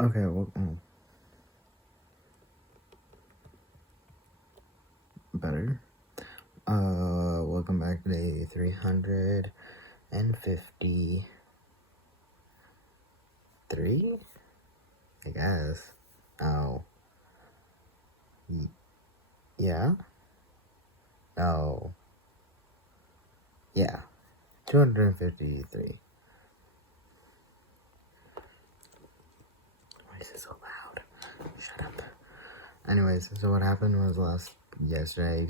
Okay, well, better. Welcome back to day 353, I guess. Oh. Yeah? No. Yeah. 253. Why is it so loud? Shut up. Anyways, so what happened was yesterday,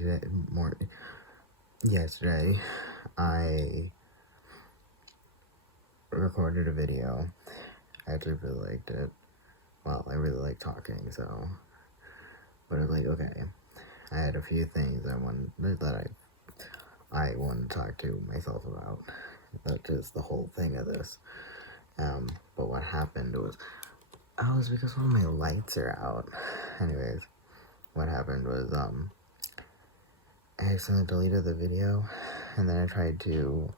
I recorded a video. I actually really liked it. Well, I really like talking, so. But it was like, okay. I had a few things I wanted to talk to myself about. That is the whole thing of this. But what happened was, it's because all my lights are out. Anyways, what happened was, I accidentally deleted the video, and then I tried to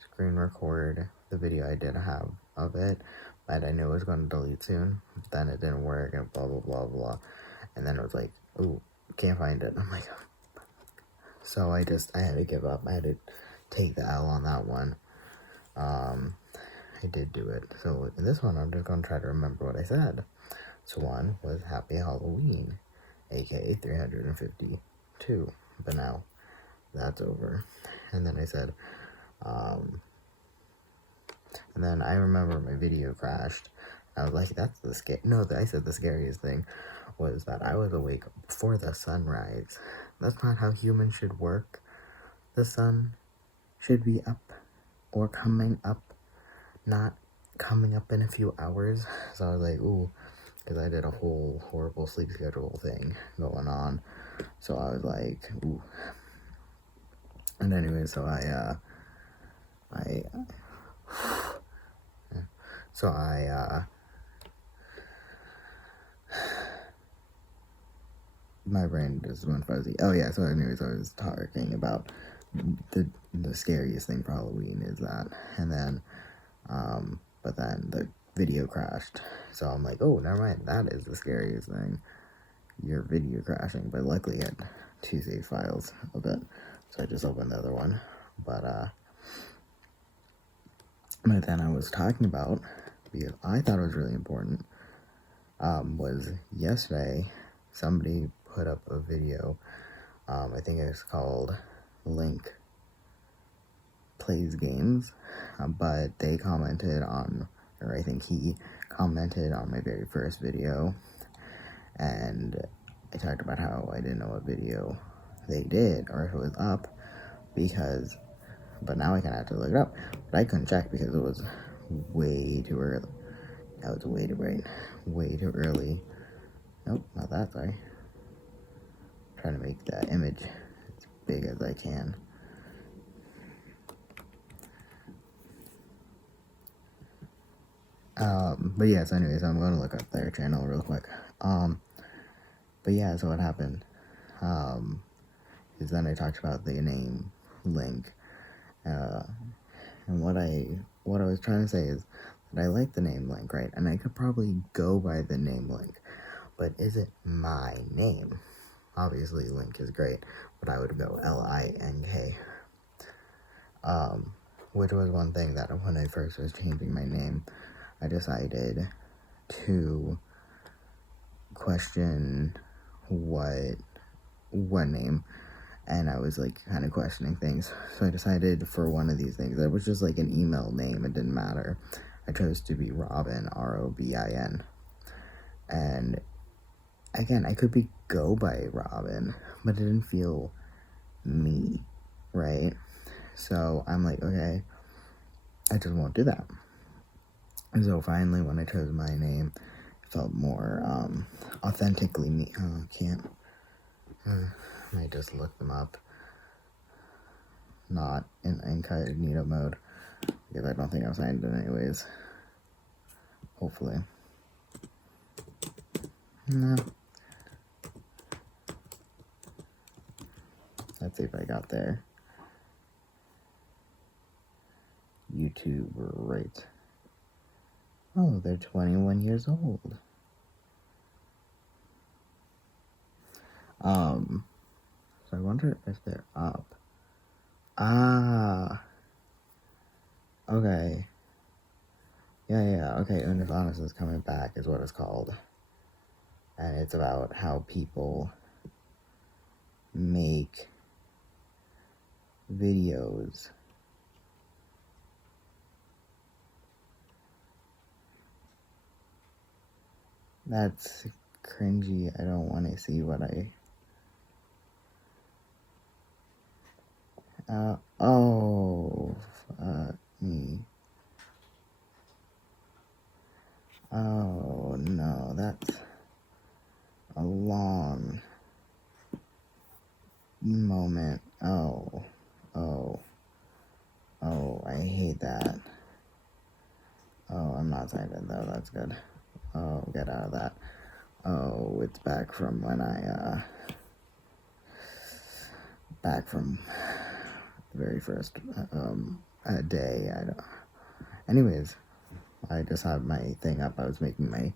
screen record the video I did have of it, but I knew it was going to delete soon. Then it didn't work, and blah, blah, blah, blah. And then it was like, ooh, can't find it. I'm like, so I had to give up. I had to take the L on that one. I did do it. So in this one, I'm just going to try to remember what I said. So one was Happy Halloween, aka 352. But now that's over. And then I said, and then I remember my video crashed. I was like, that's the I said the scariest thing was that I was awake before the sunrise. That's not how humans should work. The sun should be up or coming up, not coming up in a few hours. So I was like, ooh, because I did a whole horrible sleep schedule thing going on. So I was like, ooh. And anyway, so my brain just went fuzzy. Oh yeah, so anyways, I was talking about the scariest thing for Halloween is that, and then, but then the video crashed. So I'm like, oh, never mind, that is the scariest thing. Your video crashing, but luckily I had 2 save files of it, so I just opened the other one. But then I was talking about, because I thought it was really important, was yesterday somebody put up a video. I think it's called Link Plays Games, but they commented on, or I think he commented on my very first video, and I talked about how I didn't know what video they did or if it was up, but now I kind of have to look it up, but I couldn't check because it was way too early. That was way too early. Nope, not that, sorry. I'm trying to make that image as big as I can. But yeah, so anyways, I'm going to look up their channel real quick. But yeah, so what happened, is then I talked about the name Link, and what I was trying to say is that I like the name Link, right? And I could probably go by the name Link, but is it my name? Obviously, Link is great, but I would go L-I-N-K. Which was one thing that when I first was changing my name, I decided to question what name, and I was like kind of questioning things. So I decided for one of these things, it was just like an email name, it didn't matter. I chose to be Robin, R-O-B-I-N. And again, I could go by Robin, but it didn't feel me, right? So I'm like, okay, I just won't do that. And so finally, when I chose my name, it felt more authentically me. Oh, can't. I just looked them up. Not in incognito mode, because I don't think I'll find it anyways. Hopefully. No. Let's see if I got there. YouTube, right. Oh, they're 21 years old. So I wonder if they're up. Ah, okay. Yeah, okay, Unus Annus is coming back is what it's called. And it's about how people make videos. That's cringy. I don't want to see what I... oh, fuck me. Oh, no, that's a long moment. Oh, I hate that. Oh, I'm not excited though, that's good. Oh, get out of that. Oh, it's back from when back from the very first, day. Anyways, I just had my thing up. I was making my,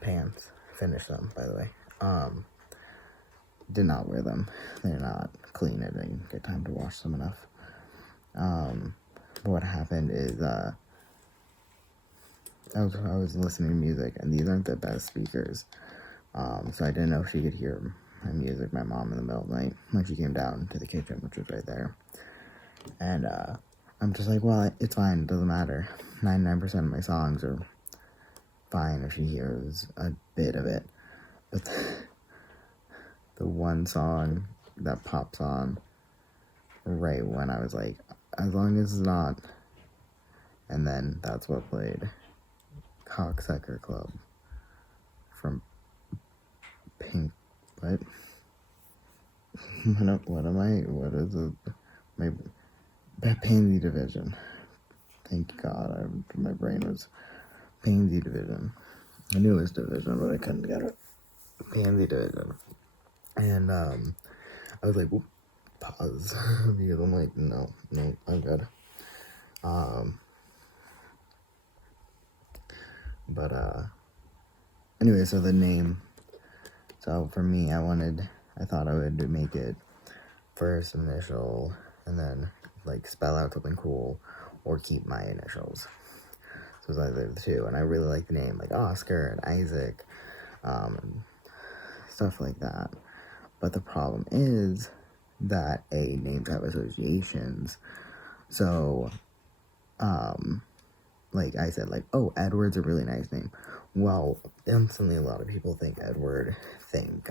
pants. Finished them, by the way. Did not wear them. They're not clean. I didn't get time to wash them enough. What happened is, I was listening to music, and these aren't the best speakers. So I didn't know if she could hear my music, my mom, in the middle of the night when she came down to the kitchen, which was right there. And I'm just like, well, it's fine, it doesn't matter. 99% of my songs are fine if she hears a bit of it. But the one song that pops on right when I was like, as long as it's not, and then that's what played. Cocksucker Club from Pink. What? What is it? My Pansy Division. Thank God, my brain was Pansy Division. I knew it was Division, but I couldn't get it. Pansy Division. And I was like, pause, because I'm like, no, I'm good. But anyway, so the name. So for me, I thought I would make it first initial, and then like spell out something cool, or keep my initials. So it was either the two, and I really like the name, like Oscar and Isaac, and stuff like that. But the problem is that names have associations. So, like I said, like, oh, Edward's a really nice name. Well, instantly a lot of people think Edward, think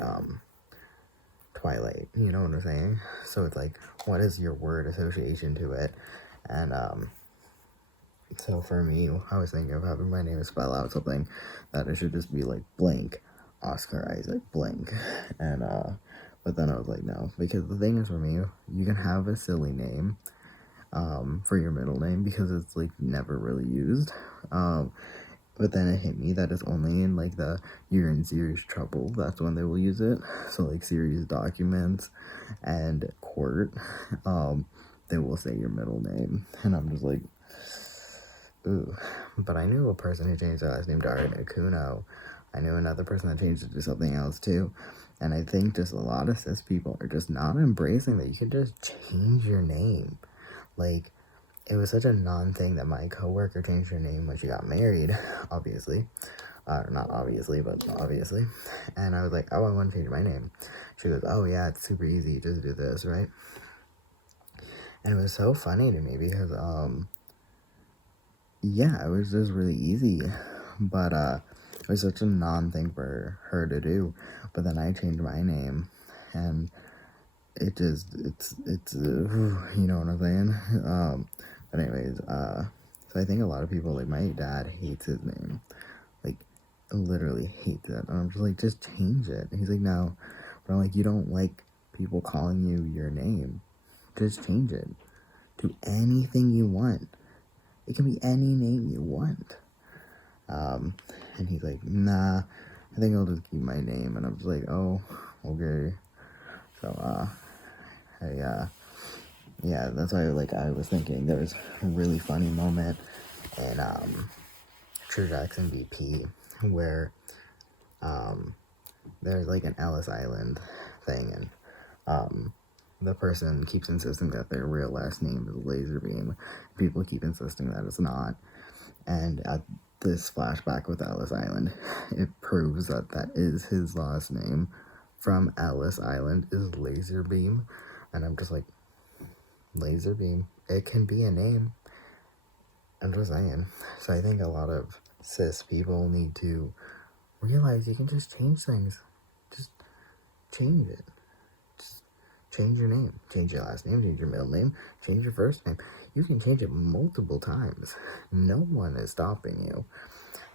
Twilight, you know what I'm saying? So it's like, what is your word association to it? And so for me, I was thinking of having my name spell out something that it should just be like blank, Oscar Isaac blank. And but then I was like, no, because the thing is, for me, you can have a silly name for your middle name because it's like never really used. But then it hit me that it's only in like you're in serious trouble, that's when they will use it. So like serious documents and court, they will say your middle name. And I'm just like, ooh. But I knew a person who changed their last name to Arnacuno. I knew another person that changed it to something else too. And I think just a lot of cis people are just not embracing that you can just change your name. Like, it was such a non-thing that my coworker changed her name when she got married, obviously. Not obviously, but obviously. And I was like, oh, I want to change my name. She goes, oh yeah, it's super easy, just do this, right? And it was so funny to me because, yeah, it was just really easy. But, it was such a non-thing for her to do. But then I changed my name, and it just, it's you know what I'm saying? But anyways, so I think a lot of people, like my dad hates his name, like literally hates it. And I'm just like, just change it. And he's like, no. But I'm like, you don't like people calling you your name. Just change it to anything you want. It can be any name you want. And he's like, nah, I think I'll just keep my name. And I'm just like, oh, okay. So, yeah, that's why, like, I was thinking there was a really funny moment in Captured XMVP, where there's like an Ellis Island thing, and the person keeps insisting that their real last name is Laserbeam. People keep insisting that it's not. And at this flashback with Ellis Island, it proves that that is his last name from Ellis Island is Laserbeam. And I'm just like, Laserbeam, it can be a name. I'm just saying. So I think a lot of cis people need to realize you can just change things. Just change it. Just change your name. Change your last name, change your middle name, change your first name. You can change it multiple times. No one is stopping you.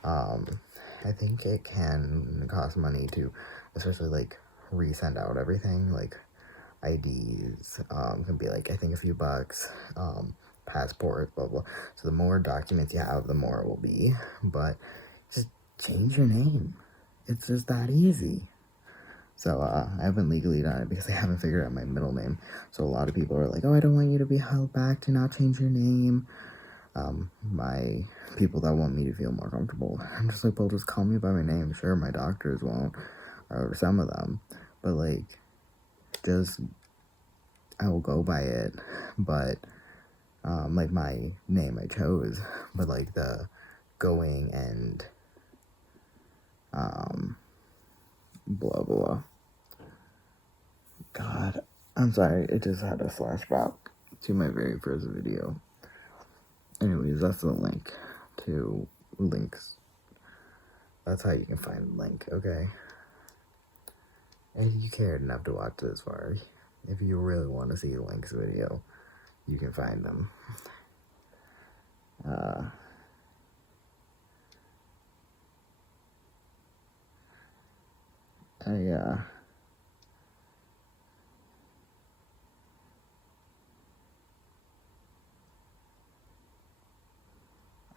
I think it can cost money to, especially like resend out everything, like IDs, can be like, I think a few bucks, passport, blah, blah. So the more documents you have, the more it will be, but just change your name. It's just that easy. So, I haven't legally done it because I haven't figured out my middle name. So a lot of people are like, oh, I don't want you to be held back to not change your name. My people that want me to feel more comfortable. I'm just like, well, just call me by my name. Sure, my doctors won't, or some of them, but like, just, I will go by it, but, like my name I chose, but like the going and, blah, blah. God, I'm sorry, it just had a flashback to my very first video. Anyways, that's the link to links. That's how you can find the link, okay? And you cared enough to watch this far. If you really want to see the links video, you can find them.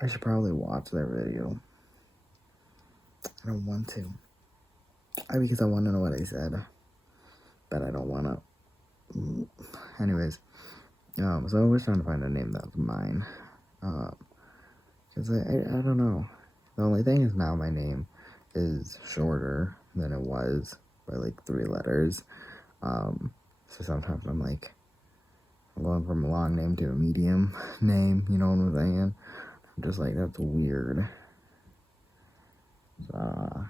I should probably watch that video. I don't want to. Because I want to know what I said, but I don't want to. Anyways, so we're trying to find a name that's mine. Because I don't know. The only thing is now my name is shorter than it was by like 3 letters. So sometimes I'm like, I'm going from a long name to a medium name, you know what I'm saying? I'm just like, that's weird. Dun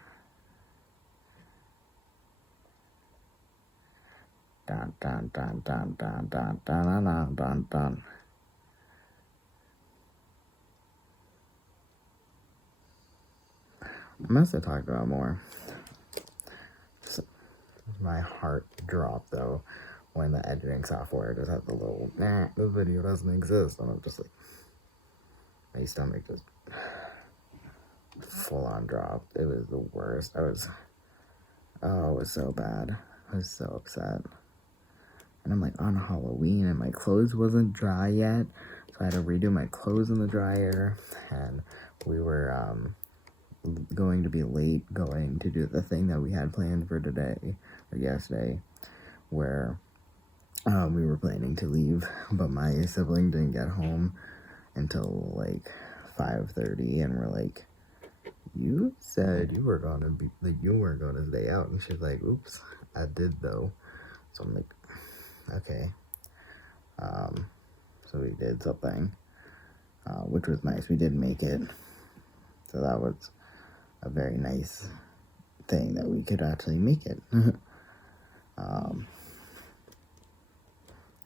dun dun dun dun dun dun dun dun dun. I must have talked about more. My heart dropped though when the editing software just had the little, nah, this video doesn't exist. And I'm just like, my stomach just full on dropped. It was the worst. It was so bad. I was so upset. And I'm like on Halloween and my clothes wasn't dry yet. So I had to redo my clothes in the dryer. And we were going to be late going to do the thing that we had planned for today, or yesterday, where we were planning to leave, but my sibling didn't get home until like 5:30, and we're like, you said you were gonna be, like, you weren't gonna stay out, and she's like, oops, I did though. So I'm like, okay. So we did something, which was nice. We did make it, so that was a very nice thing that we could actually make it. I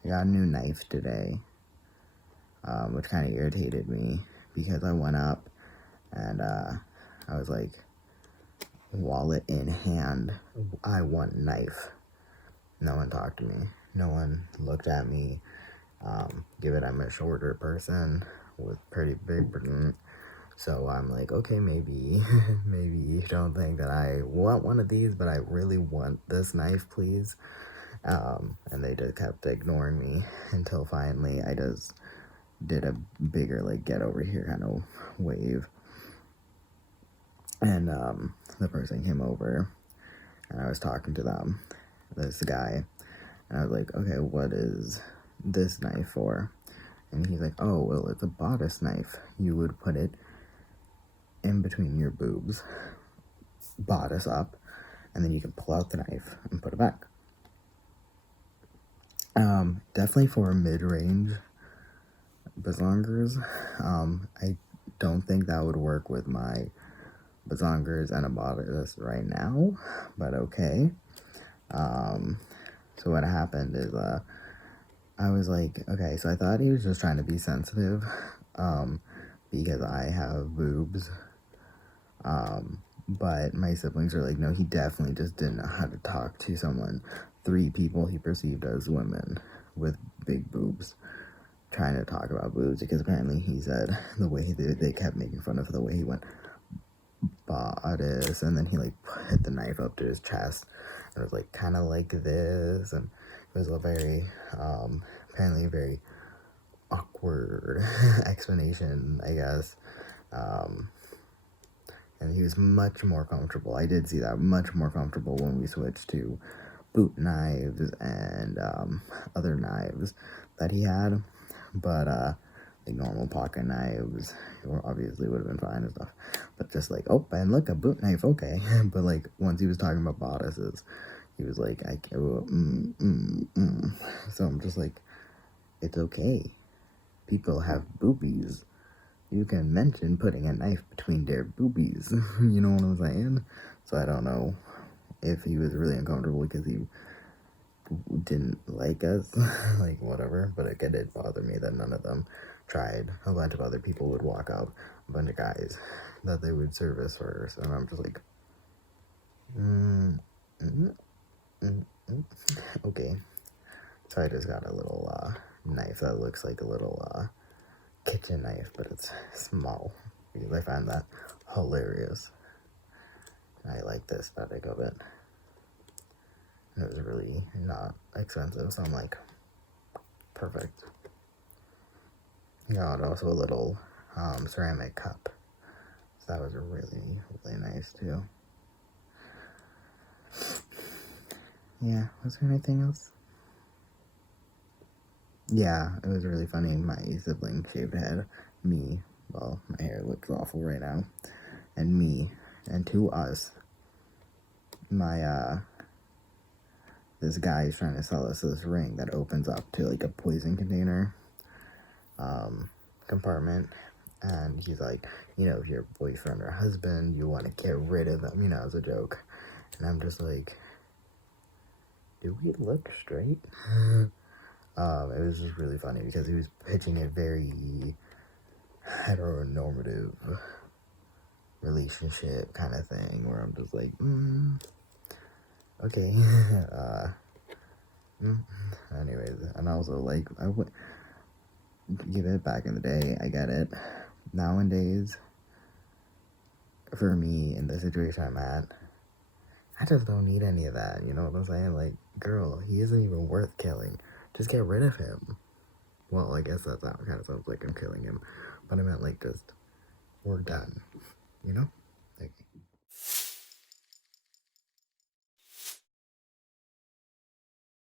got a new knife today, which kind of irritated me because I went up and I was like, wallet in hand, I want knife. No one talked to me. No one looked at me. Given I'm a shorter person with pretty big, so I'm like, okay, maybe you don't think that I want one of these, but I really want this knife, please. And they just kept ignoring me until finally I just did a bigger, like, get over here kind of wave. And the person came over and I was talking to them, this guy, and I was like, okay, what is this knife for? And he's like, oh, well, it's a bodice knife. You would put it in between your boobs, bodice up, and then you can pull out the knife and put it back. Definitely for mid-range bazongers. I don't think that would work with my bazongers and a bodice right now, but okay. So what happened is, I was like, okay, so I thought he was just trying to be sensitive, because I have boobs, but my siblings are like, no, he definitely just didn't know how to talk to someone, 3 people he perceived as women with big boobs, trying to talk about boobs, because apparently he said the way they kept making fun of the way he went bodice, and then he like hit the knife up to his chest, and it was like kind of like this, and it was a very apparently a very awkward explanation, I guess. And he was much more comfortable. I did see that, much more comfortable when we switched to boot knives and other knives that he had, but like normal pocket knives obviously would have been fine and stuff, but just like, oh, and look, a boot knife, okay. But like once he was talking about bodices, he was like, so I'm just like, it's okay, people have boobies, you can mention putting a knife between their boobies. You know what I'm saying? So I don't know if he was really uncomfortable because he didn't like us, like whatever, but it did bother me that none of them tried. A bunch of other people would walk up, a bunch of guys that they would service first, and I'm just like, okay. So I just got a little knife that looks like a little kitchen knife, but it's small, because I find that hilarious. I like the aesthetic of it. And it was really not expensive, so I'm like, perfect. Got also a little ceramic cup, so that was really, really nice too. Yeah, was there anything else? Yeah, it was really funny. My sibling shaved head, me, well, my hair looks awful right now, and me, and to us, my, this guy is trying to sell us this ring that opens up to like a poison container compartment, and he's like, you know, if your boyfriend or husband, you want to get rid of them, you know, as a joke. And I'm just like, do we look straight? It was just really funny because he was pitching a very heteronormative relationship kind of thing, where I'm just like, okay. Anyways, and also like, I would give it back in the day, I get it. Nowadays, for me, in the situation I'm at, I just don't need any of that, you know what I'm saying? Like, girl, he isn't even worth killing. Just get rid of him. Well, I guess that kind of sounds like I'm killing him, but I meant like, just, we're done, you know?